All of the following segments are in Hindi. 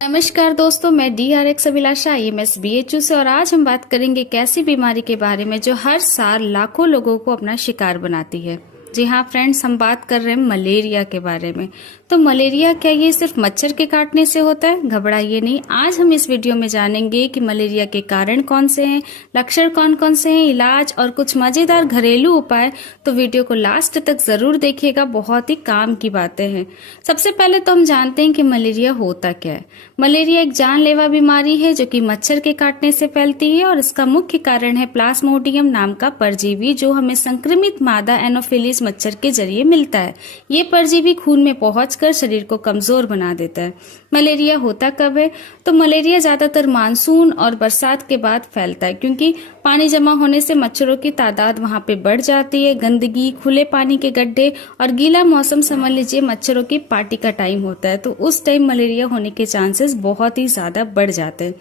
नमस्कार दोस्तों, मैं DRX अभिलाषा IMS BHU से और आज हम बात करेंगे एक ऐसी बीमारी के बारे में जो हर साल लाखों लोगों को अपना शिकार बनाती है। जी हाँ फ्रेंड्स, हम बात कर रहे हैं मलेरिया के बारे में। तो मलेरिया क्या ये सिर्फ मच्छर के काटने से होता है? घबराइए नहीं, आज हम इस वीडियो में जानेंगे कि मलेरिया के कारण कौन से हैं, लक्षण कौन कौन से हैं, इलाज और कुछ मजेदार घरेलू उपाय। तो वीडियो को लास्ट तक जरूर देखिएगा, बहुत ही काम की बातें हैं। सबसे पहले तो हम जानते हैं कि मलेरिया होता क्या है। मलेरिया एक जानलेवा बीमारी है जो कि मच्छर के काटने से फैलती है और इसका मुख्य कारण है प्लाज्मोडियम नाम का परजीवी, जो हमें संक्रमित मादा एनोफिलीज मच्छर के जरिए मिलता है। ये परजीवी खून में पहुंचकर शरीर को कमजोर बना देता है। मलेरिया होता कब है? तो मलेरिया ज्यादातर मानसून और बरसात के बाद फैलता है, क्योंकि पानी जमा होने से मच्छरों की तादाद वहां पे बढ़ जाती है। गंदगी, खुले पानी के गड्ढे और गीला मौसम, समझ लीजिए मच्छरों की पार्टी का टाइम होता है, तो उस टाइम मलेरिया होने के चांसेस बहुत ही ज्यादा बढ़ जाते हैं।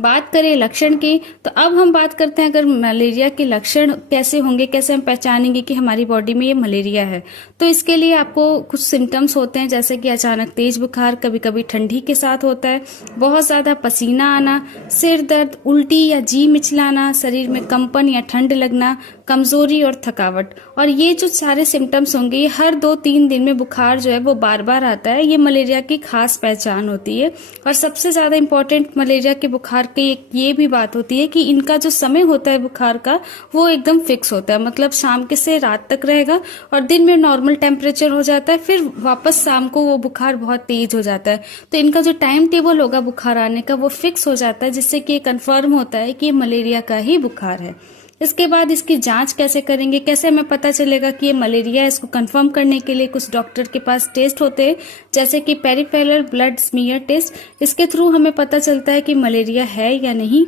बात करें लक्षण की, तो अब हम बात करते हैं अगर मलेरिया के लक्षण कैसे होंगे, कैसे हम पहचानेंगे कि हमारी बॉडी में ये मलेरिया है। तो इसके लिए आपको कुछ सिम्टम्स होते हैं, जैसे कि अचानक तेज बुखार, कभी कभी ठंडी के साथ होता है, बहुत ज्यादा पसीना आना, सिर दर्द, उल्टी या जी मिचलाना, शरीर में कंपन या ठंड लगना, कमजोरी और थकावट। और ये जो सारे सिम्टम्स होंगे, ये हर 2-3 दिन में बुखार जो है वो बार बार आता है। ये मलेरिया की खास पहचान होती है। और सबसे ज्यादा इम्पोर्टेंट मलेरिया के बुखार की एक ये भी बात होती है कि इनका जो समय होता है बुखार का, वो एकदम फिक्स होता है। मतलब शाम के से रात तक रहेगा और दिन में नॉर्मल टेम्परेचर हो जाता है, फिर वापस शाम को वो बुखार बहुत तेज हो जाता है। तो इनका जो टाइम टेबल होगा बुखार आने का, वो फिक्स हो जाता है, जिससे कि ये कंफर्म होता है कि ये मलेरिया का ही बुखार है। इसके बाद इसकी जांच कैसे करेंगे, कैसे हमें पता चलेगा कि ये मलेरिया है? इसको कंफर्म करने के लिए कुछ डॉक्टर के पास टेस्ट होते हैं, जैसे कि पेरिफेरल ब्लड स्मीयर टेस्ट। इसके थ्रू हमें पता चलता है कि मलेरिया है या नहीं।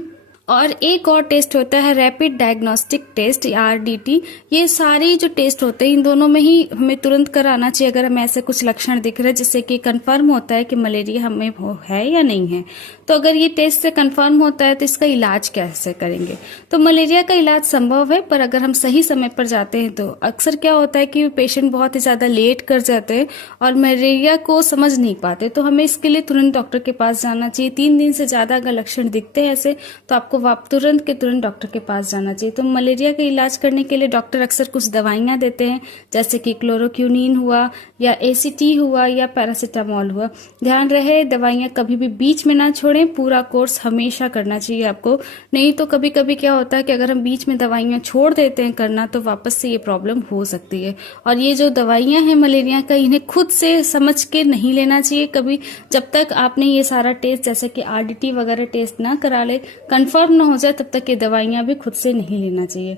और एक और टेस्ट होता है रैपिड डायग्नोस्टिक टेस्ट, RDT। ये सारे जो टेस्ट होते हैं, इन दोनों में ही हमें तुरंत कराना चाहिए अगर हमें ऐसे कुछ लक्षण दिख रहे हैं, जिससे कि कंफर्म होता है कि मलेरिया हमें है या नहीं है। तो अगर ये टेस्ट से कंफर्म होता है तो इसका इलाज कैसे करेंगे? तो मलेरिया का इलाज संभव है, पर अगर हम सही समय पर जाते हैं तो अक्सर क्या होता है कि पेशेंट बहुत ही ज्यादा लेट कर जाते हैं और मलेरिया को समझ नहीं पाते। तो हमें इसके लिए तुरंत डॉक्टर के पास जाना चाहिए। 3 दिन से ज्यादा अगर लक्षण दिखते हैं ऐसे, तो आपको तुरंत के तुरंत डॉक्टर के पास जाना चाहिए। तो मलेरिया का इलाज करने के लिए डॉक्टर अक्सर कुछ दवाइयां देते हैं, जैसे कि क्लोरोक्विनीन हुआ या ACT हुआ या पैरासीटामोल हुआ। ध्यान रहे दवाइयां कभी भी बीच में ना छोड़ें, पूरा कोर्स हमेशा करना चाहिए आपको। नहीं तो कभी कभी क्या होता है कि अगर हम बीच में दवाइयां छोड़ देते हैं करना, तो वापस से ये प्रॉब्लम हो सकती है। और ये जो दवाइयां हैं मलेरिया का, इन्हें खुद से समझ के नहीं लेना चाहिए कभी, जब तक आपने ये सारा टेस्ट जैसे कि RDT वगैरह टेस्ट ना करा ले, कंफर्म ना हो जाए, तब तक ये दवाइयां भी खुद से नहीं लेना चाहिए।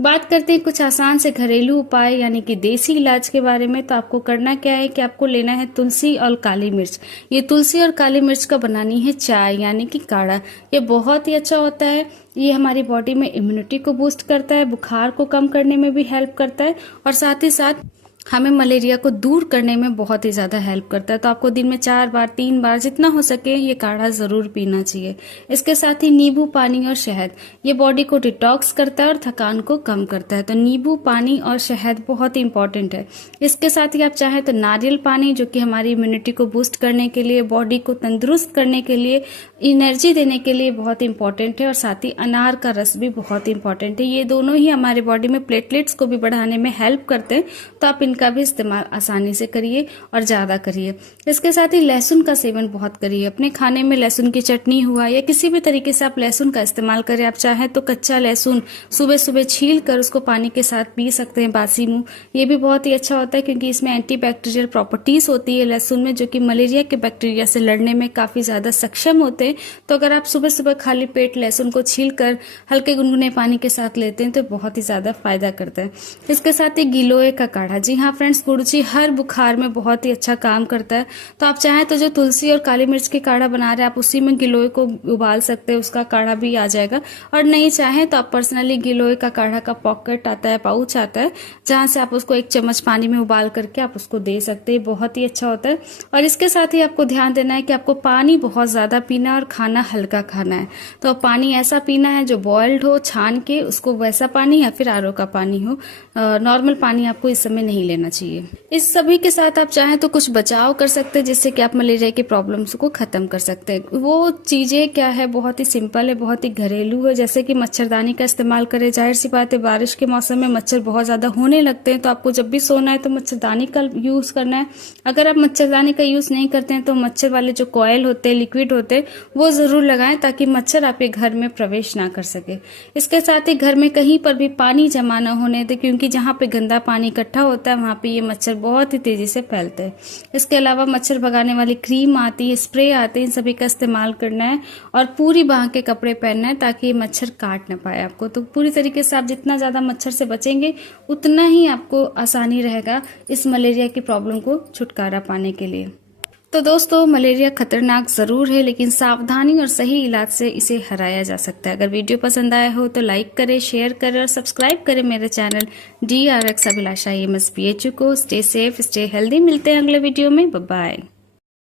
बात करते हैं कुछ आसान से घरेलू उपाय यानी कि देसी इलाज के बारे में। तो आपको करना क्या है कि आपको लेना है तुलसी और काली मिर्च। ये तुलसी और काली मिर्च का बनानी है चाय यानी कि काढ़ा। ये बहुत ही अच्छा होता है। ये हमारी बॉडी में इम्यूनिटी को बूस्ट करता है, बुखार को कम करने में भी हेल्प करता है और साथ ही साथ हमें मलेरिया को दूर करने में बहुत ही ज्यादा हेल्प करता है। तो आपको दिन में 4 बार 3 बार जितना हो सके ये काढ़ा जरूर पीना चाहिए। इसके साथ ही नींबू पानी और शहद, ये बॉडी को डिटॉक्स करता है और थकान को कम करता है। तो नींबू पानी और शहद बहुत ही इंपॉर्टेंट है। इसके साथ ही आप चाहें तो नारियल पानी, जो कि हमारी इम्यूनिटी को बूस्ट करने के लिए, बॉडी को तंदुरुस्त करने के लिए, एनर्जी देने के लिए बहुत इंपॉर्टेंट है। और साथ ही अनार का रस भी बहुत इंपॉर्टेंट है। ये दोनों ही हमारे बॉडी में प्लेटलेट्स को भी बढ़ाने में हेल्प करते हैं। तो आप का भी इस्तेमाल आसानी से करिए और ज्यादा करिए। इसके साथ ही लहसुन का सेवन बहुत करिए। अपने खाने में लहसुन की चटनी हुआ या किसी भी तरीके से आप लहसुन का इस्तेमाल करें। आप चाहें तो कच्चा लहसुन सुबह सुबह छील कर उसको पानी के साथ पी सकते हैं, बासी मुंह। ये भी बहुत ही अच्छा होता है, क्योंकि इसमें एंटीबैक्टीरियल प्रॉपर्टीज होती है लहसुन में, जो कि मलेरिया के बैक्टीरिया से लड़ने में काफी ज्यादा सक्षम होते हैं। तो अगर आप सुबह सुबह खाली पेट लहसुन को छील कर हल्के गुनगुने पानी के साथ लेते हैं तो बहुत ही ज्यादा फायदा करता है। इसके साथ ही गिलोय का काढ़ा, जी हाँ फ्रेंड्स, गुड़ची हर बुखार में बहुत ही अच्छा काम करता है। तो आप चाहें तो जो तुलसी और काली मिर्च के काढ़ा बना रहे हैं, आप उसी में गिलोय को उबाल सकते हैं, उसका काढ़ा भी आ जाएगा। और नहीं चाहें तो आप पर्सनली गिलोय का काढ़ा का पॉकेट आता है, पाउच आता है, जहां से आप उसको 1 चम्मच पानी में उबाल करके आप उसको दे सकते हैं। बहुत ही अच्छा होता है। और इसके साथ ही आपको ध्यान देना है कि आपको पानी बहुत ज्यादा पीना है और खाना हल्का खाना है। तो पानी ऐसा पीना है जो बॉइल्ड हो, छान के उसको, वैसा पानी या फिर RO का पानी हो। नॉर्मल पानी आपको इस समय नहीं लेना। लेना चाहिए। इस सभी के साथ आप चाहें तो कुछ बचाव कर सकते हैं जिससे कि आप मलेरिया की प्रॉब्लम्स को खत्म कर सकते हैं। वो चीजें क्या है, बहुत ही सिंपल है, बहुत ही घरेलू है। जैसे कि मच्छरदानी का इस्तेमाल करें। जाहिर सी बात है, बारिश के मौसम में मच्छर बहुत ज्यादा होने लगते हैं, तो आपको जब भी सोना है तो मच्छरदानी का यूज करना है। अगर आप मच्छरदानी का यूज नहीं करते हैं तो मच्छर वाले जो कॉयल होते हैं, लिक्विड होते हैं, वो जरूर लगाएं ताकि मच्छर आपके घर में प्रवेश ना कर सके। इसके साथ ही घर में कहीं पर भी पानी जमा न होने दें, क्योंकि जहाँ पे गंदा पानी इकट्ठा होता है वहां पे ये मच्छर बहुत ही तेजी से फैलते हैं। इसके अलावा मच्छर भगाने वाली क्रीम आती है, स्प्रे आते हैं, इन सभी का इस्तेमाल करना है और पूरी बांह के कपड़े पहनना है ताकि ये मच्छर काट ना पाए आपको। तो पूरी तरीके से आप जितना ज्यादा मच्छर से बचेंगे उतना ही आपको आसानी रहेगा इस मलेरिया की प्रॉब्लम को छुटकारा पाने के लिए। तो दोस्तों, मलेरिया खतरनाक जरूर है, लेकिन सावधानी और सही इलाज से इसे हराया जा सकता है। अगर वीडियो पसंद आया हो तो लाइक करें, शेयर करें और सब्सक्राइब करें मेरे channel DRX Abhilasha EMS BHU को। Stay safe, stay healthy. मिलते हैं अगले वीडियो में। Bye bye.